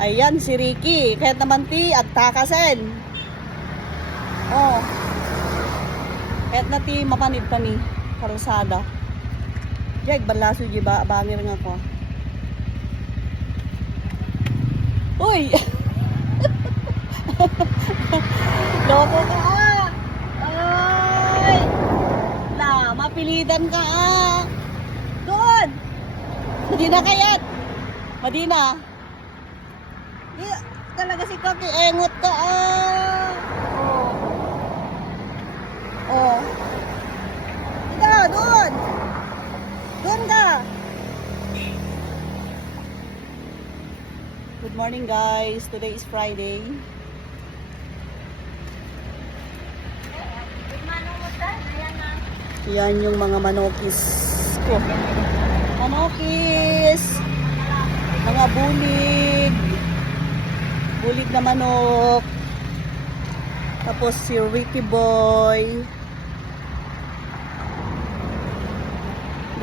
Ayan, si Ricky. Kahit naman ti, agtakasen. Oh. Kahit na ti, mapanid pa ni. Karusada. Jag, balaso di ba? Bangir nga ko. Uy! Loko ka ah! Ay! La, mapilitan ka ah! Doon! Madina kayat! Madina! Talaga si Kaki, engot ka ah! Oh. Ika, doon! Doon ka! Good morning guys, today is Friday. Yan yung mga manokis ko. Manokis! Mga bulig. Bulig na manok. Tapos si Ricky Boy.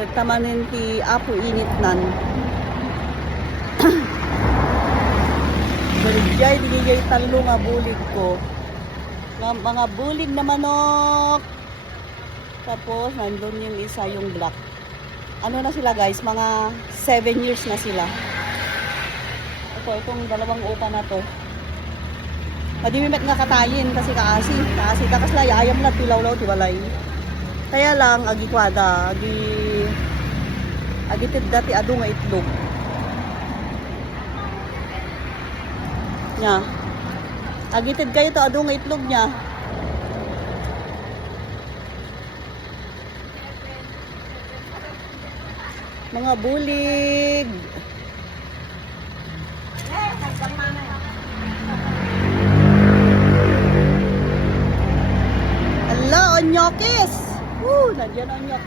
Nagtamanin ti Apo Init nan. Baligay, dinigay talo nga bulig ko. Mga bulig na manok. Tapos, nandun yung isa, yung black. Ano na sila guys? Mga 7 years na sila. Itong dalawang upa na to. Madimimet nga katayin kasi kaasi. Kaasi kakasla, ayam na tilaw-law, tiwalay. Kaya lang, agi kwada, agi dati ado nga itlog. Nya. Agitid kayo to, ado nga itlog niya. Mga bulig. Ala, onyokis. Nandiyan onyok.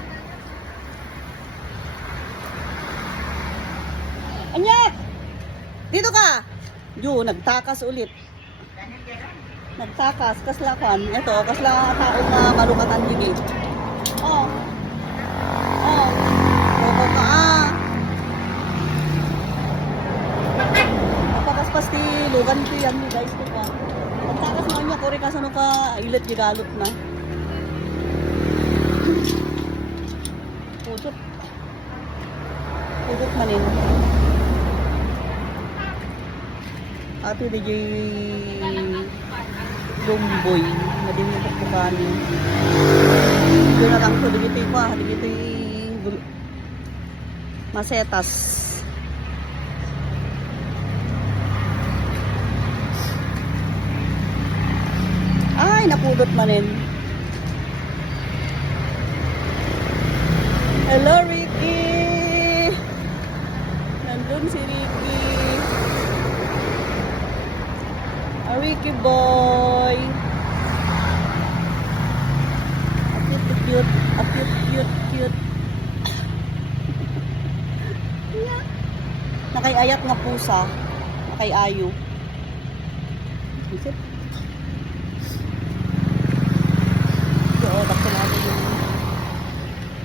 Anyek! Dito ka! Yo, nagtakas ulit. Nagtakas, kaslakan. Ito, kasla taong malukatan higit. Oh. Oh. Loko ka ah. Napakaspas ti lugan ti yan guys ko pa. Nagtakas na niya, kore kasano ka ilit gigalot na. Pudot. Pudot manin. Ato di jay Dumboy, madimit ko kanin. Ito na lang ito, digito'y pa, digito'y masetas. Ay, napudot manin. Hello, Ricky! Nandun si Ricky. Ricky Boy. A cute. Nakayayat nga pusa. Nakayayo. Isip. Oo, bakit natin yung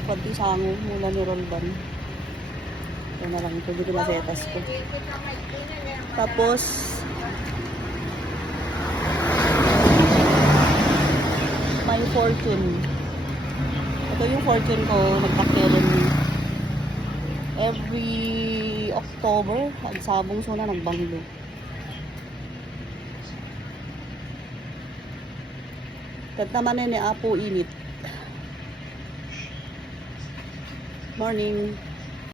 pati sango mula ni Rolban. Ito na lang. Ito dito na setas ko. Tapos may fortune. Ito yung fortune ko, nagpakirin every October, at sabong suna nagbanglo. Kat naman ni Apo Init. Morning.